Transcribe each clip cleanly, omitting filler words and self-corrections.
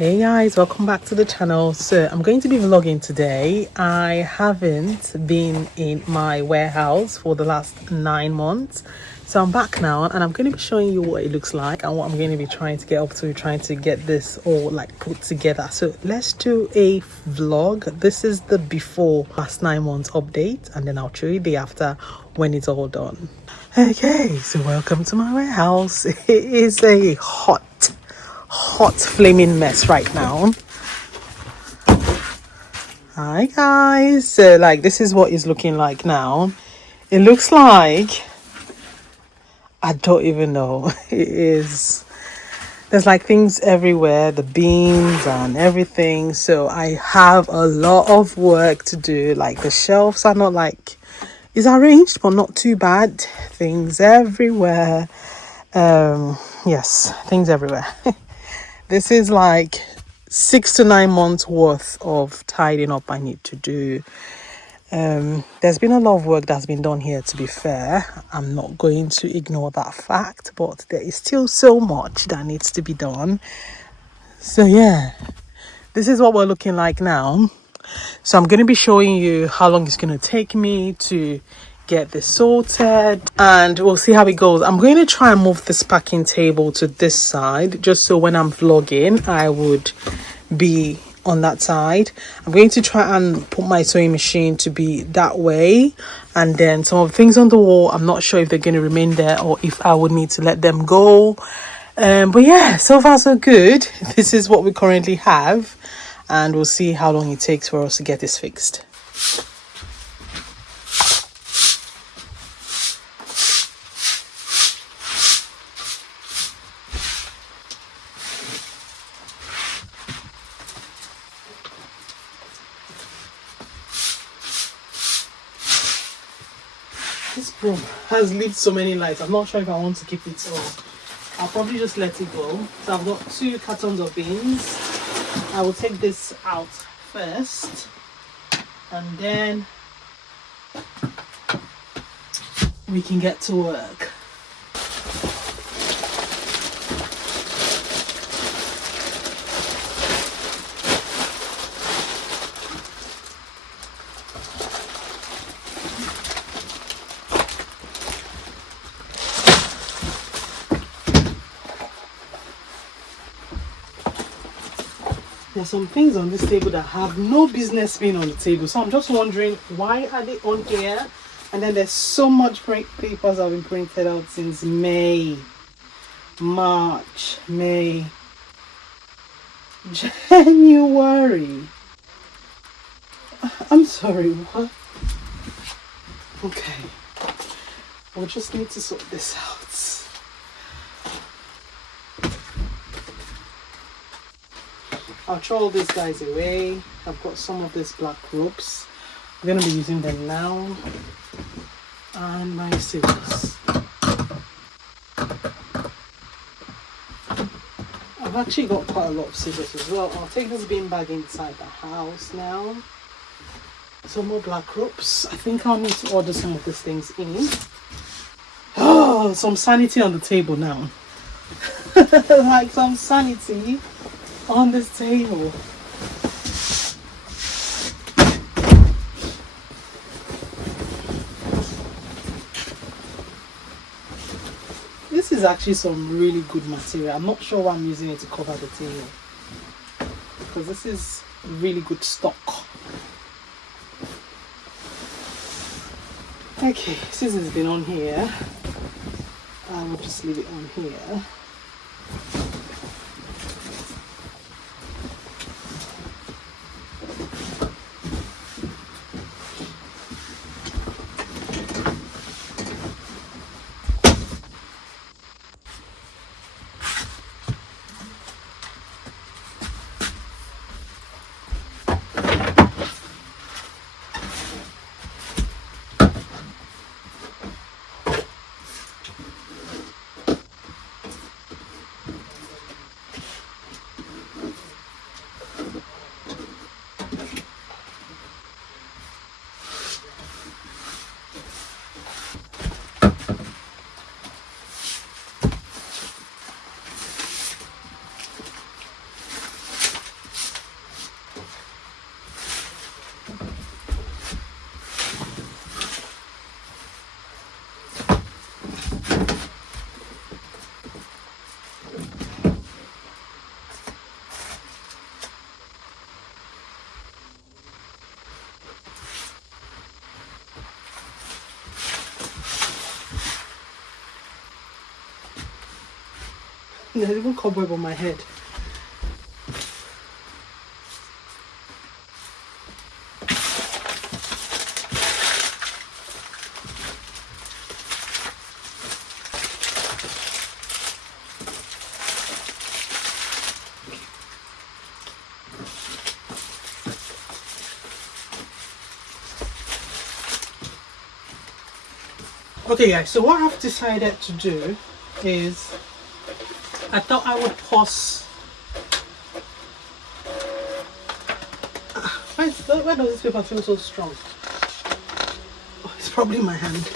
Hey guys, welcome back to the channel. So I'm going to be vlogging today. I haven't been in my warehouse for the last 9 months, so I'm back now and I'm going to be showing you what it looks like and what I'm going to be trying to get up to, trying to get this all like put together. So let's do a vlog. This is the before last 9 months update, and then I'll show you the after when it's all done. Okay, so welcome to my warehouse. It is a hot flaming mess right now. Hi guys, so like this is what it's looking like now. It looks like, I don't even know, it is, there's like things everywhere, the beans and everything. So I have a lot of work to do. Like the shelves are not like, it's arranged but not too bad. Things everywhere. Yes, things everywhere. This is like 6 to 9 months worth of tidying up I need to do. There's been a lot of work that's been done here, to be fair. I'm not going to ignore that fact, but there is still so much that needs to be done. So yeah, this is what we're looking like now. So I'm going to be showing you how long it's going to take me to get this sorted, and we'll see how it goes. I'm going to try and move this packing table to this side, just so when I'm vlogging I would be on that side. I'm going to try and put my sewing machine to be that way, and then some of the things on the wall, I'm not sure if they're going to remain there or if I would need to let them go. But yeah, so far so good. This is what we currently have, and we'll see how long it takes for us to get this fixed. This broom has lived so many lives. I'm not sure if I want to keep it or I'll probably just let it go. So I've got 2 cartons of beans. I will take this out first, and then we can get to work. There's some things on this table that have no business being on the table, so I'm just wondering why are they on here. And then there's so much papers that have been printed out since May, March, May, January. I'm sorry, what? Okay, we'll just need to sort this out. I'll throw all these guys away. I've got some of these black ropes. I'm going to be using them now. And my scissors. I've actually got quite a lot of scissors as well. I'll take this bean bag inside the house now. Some more black ropes. I think I'll need to order some of these things in. Oh, some sanity on the table now. Like some sanity on this table. This is actually some really good material. I'm not sure why I'm using it to cover the table, because this is really good stock. Okay, since it's been on here, I will just leave it on here. There's even cobweb on my head. Okay guys, so what I've decided to do is I thought I would pause. Why does this paper feel so strong? Oh, it's probably my hand.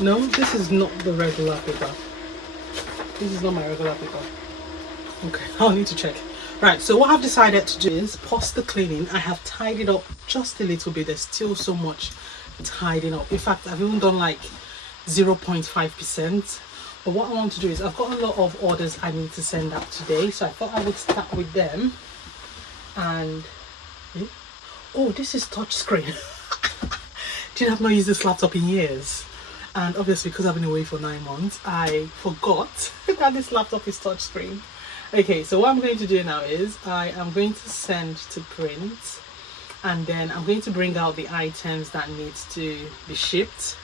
No, this is not the regular paper. This is not my regular paper. Okay, I'll need to check. Right, so what I've decided to do is pause the cleaning. I have tidied up just a little bit. There's still so much tidying up. In fact, I've even done like 0.5%. But what I want to do is I've got a lot of orders I need to send out today. So I thought I would start with them. And oh, this is touchscreen. I've not used this laptop in years. And obviously because I've been away for 9 months, I forgot that this laptop is touchscreen. Okay, so what I'm going to do now is I am going to send to print, and then I'm going to bring out the items that need to be shipped,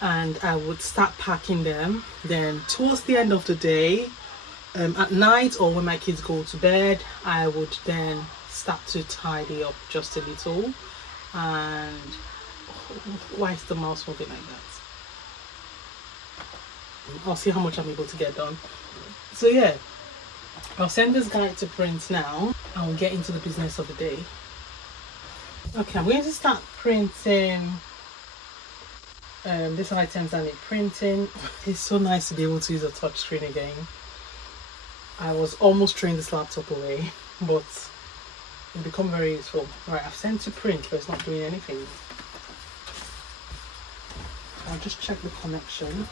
and I would start packing them. Then towards the end of the day, at night or when my kids go to bed, I would then start to tidy up just a little. And why is the mouse moving like that? I'll see how much I'm able to get done. So yeah, I'll send this guide to print now and we'll get into the business of the day. Okay, I'm going to start printing these items that need printing. It's so nice to be able to use a touch screen again. I was almost throwing this laptop away, but it's become very useful. Right, I've sent to print, but it's not doing anything. I'll just check the connection.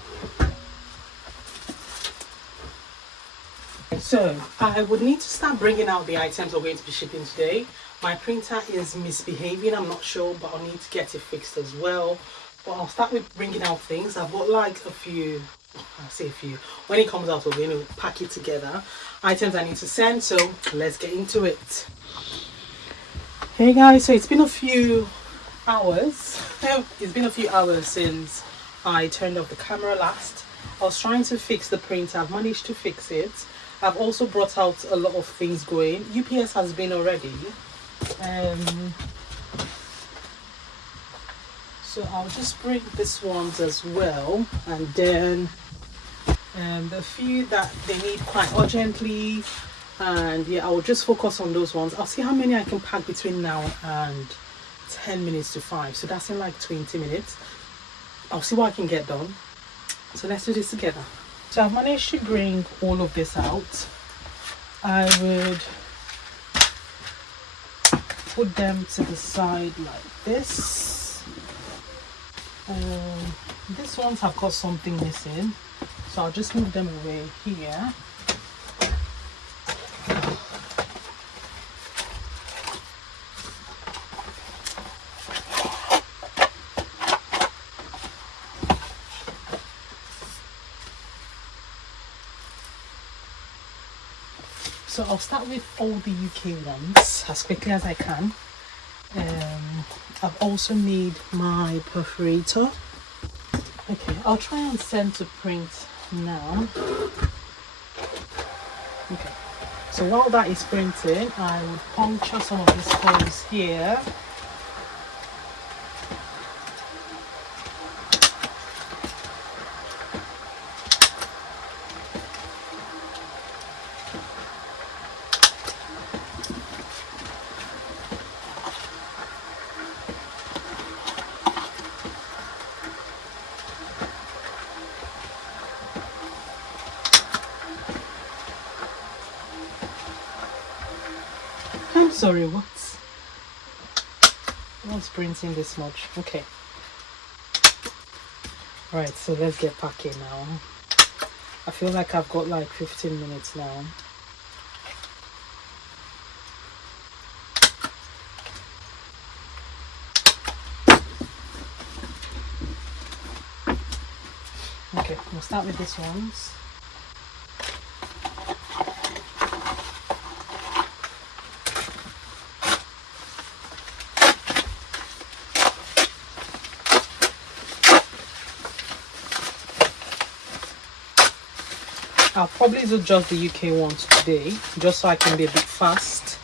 So I would need to start bringing out the items we're going to be shipping today. My printer is misbehaving, I'm not sure, but I'll need to get it fixed as well. But I'll start with bringing out things. I've got like a few, I'll say a few. When it comes out, we're going to pack it together. Items I need to send, so let's get into it. Hey guys, so it's been a few hours. It's been a few hours since I turned off the camera last. I was trying to fix the printer. I've managed to fix it. I've also brought out a lot of things going. UPS has been already. So I'll just bring these ones as well. And then the few that they need quite urgently. And yeah, I'll just focus on those ones. I'll see how many I can pack between now and 10 minutes to 5. So that's in like 20 minutes. I'll see what I can get done. So let's do this together. So I've managed to bring all of this out. I would put them to the side like this. These ones have got something missing, so I'll just move them away here. So I'll start with all the UK ones as quickly as I can. I've also made my perforator. Okay, I'll try and send to print now. Okay, so while that is printing, I will puncture some of these holes here. I'm sorry, what's printing this much? Okay. Right, so let's get packing now. I feel like I've got like 15 minutes now. Okay, start with these ones. I'll probably do just the UK ones today, just so I can be a bit fast.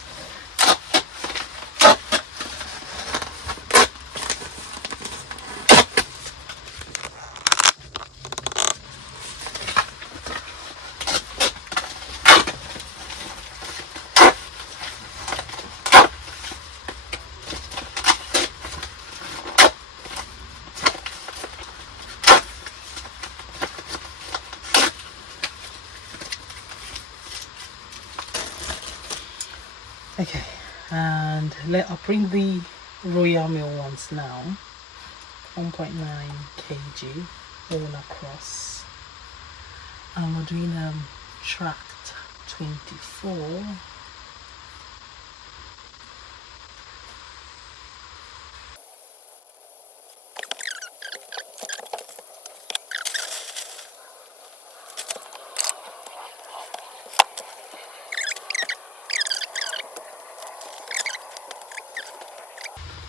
Okay, and I'll bring the Royal Meal ones now. 1.9 kg all across, and we're doing tract 24.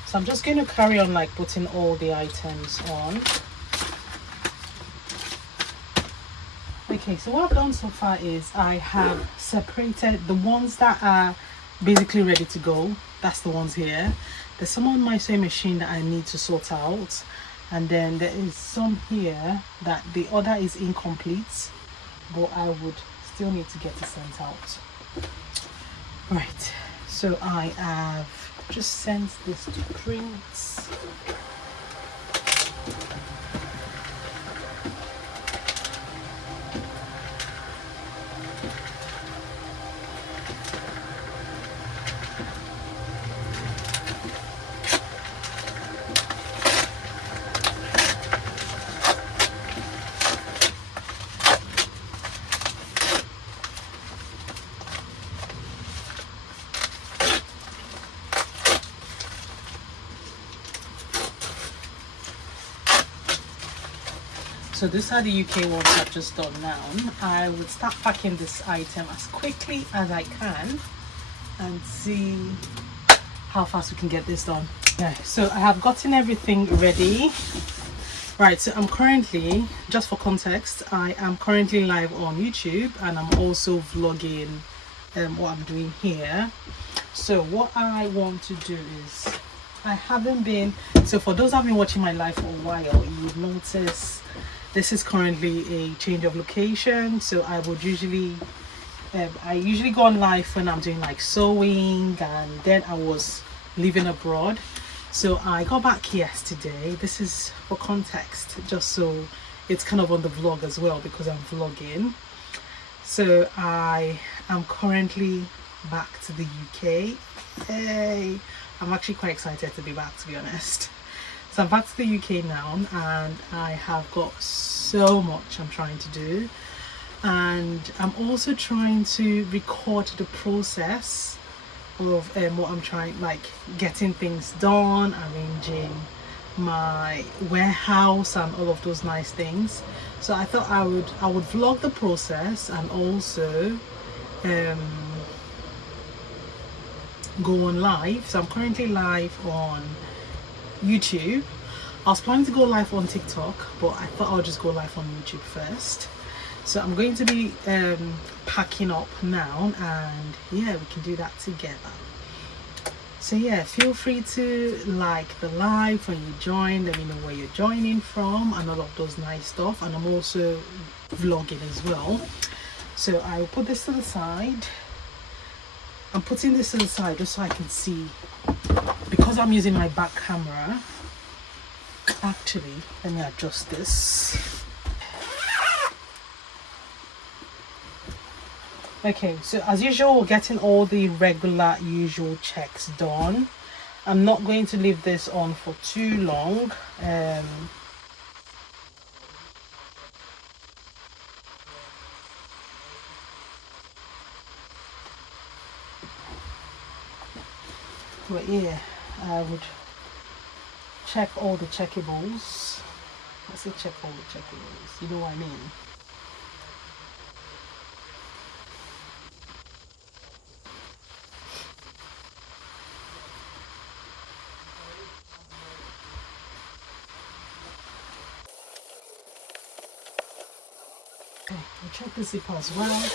So I'm just going to carry on like putting all the items on. Okay, so what I've done so far is I have separated the ones that are basically ready to go. That's the ones here. There's some on my sewing machine that I need to sort out, and then there is some here that the order is incomplete, but I would still need to get it sent out. Right, so I have just sent this to print. So these are the UK ones I've just done now. I would start packing this item as quickly as I can and see how fast we can get this done. Yeah, so I have gotten everything ready. Right, so I'm currently, just for context, I am currently live on YouTube, and I'm also vlogging what I'm doing here. So what I want to do is, I haven't been, so for those who have been watching my live for a while, you've noticed this is currently a change of location. So I would usually I usually go on live when I'm doing like sewing, and then I was living abroad. So I got back yesterday. This is for context, just so it's kind of on the vlog as well, because I'm vlogging. So I am currently back to the UK. Hey, I'm actually quite excited to be back, to be honest. So I'm back to the UK now, and I have got so much I'm trying to do, and I'm also trying to record the process of what I'm trying, like getting things done, arranging my warehouse and all of those nice things. So I thought I would vlog the process and also go on live. So I'm currently live on YouTube. I was planning to go live on TikTok, but I thought I'll just go live on YouTube first. So I'm going to be packing up now, and yeah, we can do that together. So yeah, feel free to like the live when you join, let me know where you're joining from and all of those nice stuff. And I'm also vlogging as well. So I will put this to the side. I'm putting this to the side just so I can see, because I'm using my back camera. Actually, let me adjust this. Okay, so as usual, we're getting all the regular usual checks done. I'm not going to leave this on for too long. But yeah, I would check all the checkables. I say check all the checkables, you know what I mean. I'll check the zipper as well.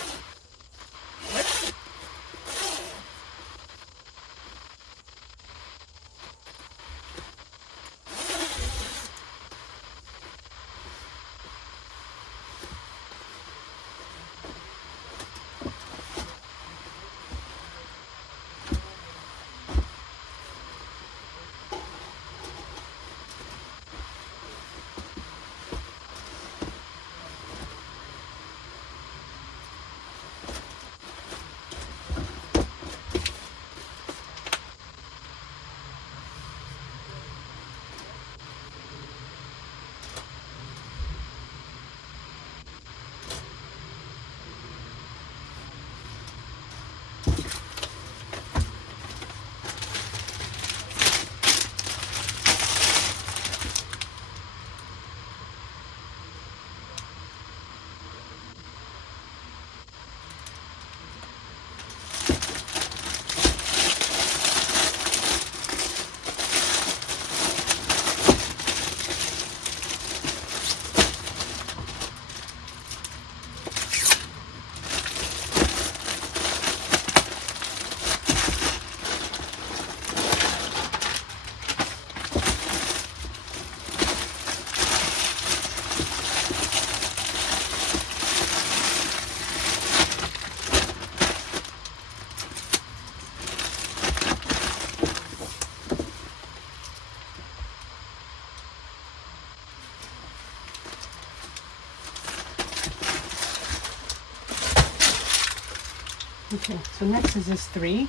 Okay, so next is this 3.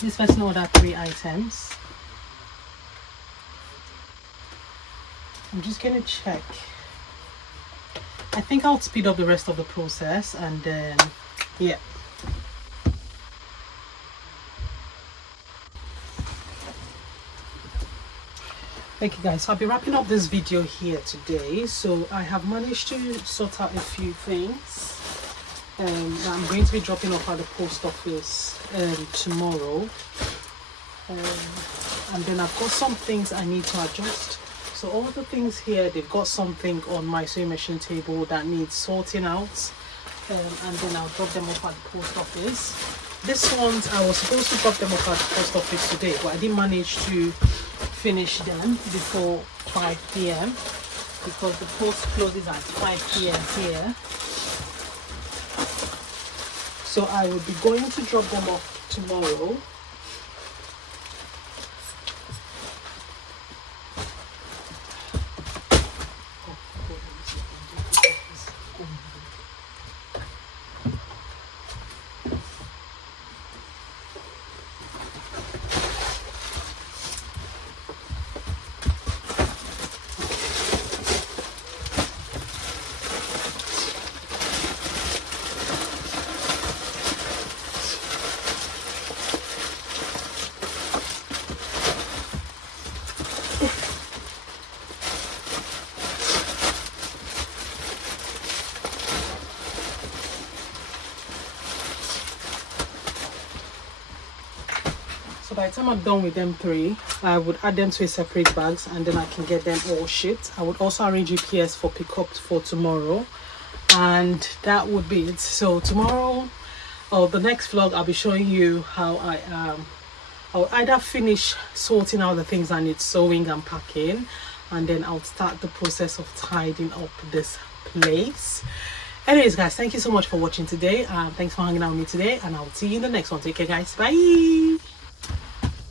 This person ordered 3 items. I'm just gonna check. I think I'll speed up the rest of the process and then, yeah. Okay guys, so I'll be wrapping up this video here today. So I have managed to sort out a few things that I'm going to be dropping off at the post office tomorrow. And then I've got some things I need to adjust. So all the things here, they've got something on my sewing machine table that needs sorting out. And then I'll drop them off at the post office. These ones, I was supposed to drop them off at the post office today, but I didn't manage to finish them before 5 p.m. because the post closes at 5 p.m. here. So I will be going to drop them off tomorrow. So by the time I'm done with them 3, I would add them to a separate bags and then I can get them all shipped. I would also arrange UPS for pickup for tomorrow, and that would be it. So tomorrow or the next vlog, I'll be showing you how I'll either finish sorting out the things I need sewing and packing, and then I'll start the process of tidying up this place. Anyways guys, thank you so much for watching today. Thanks for hanging out with me today, and I'll see you in the next one. Take care guys, bye.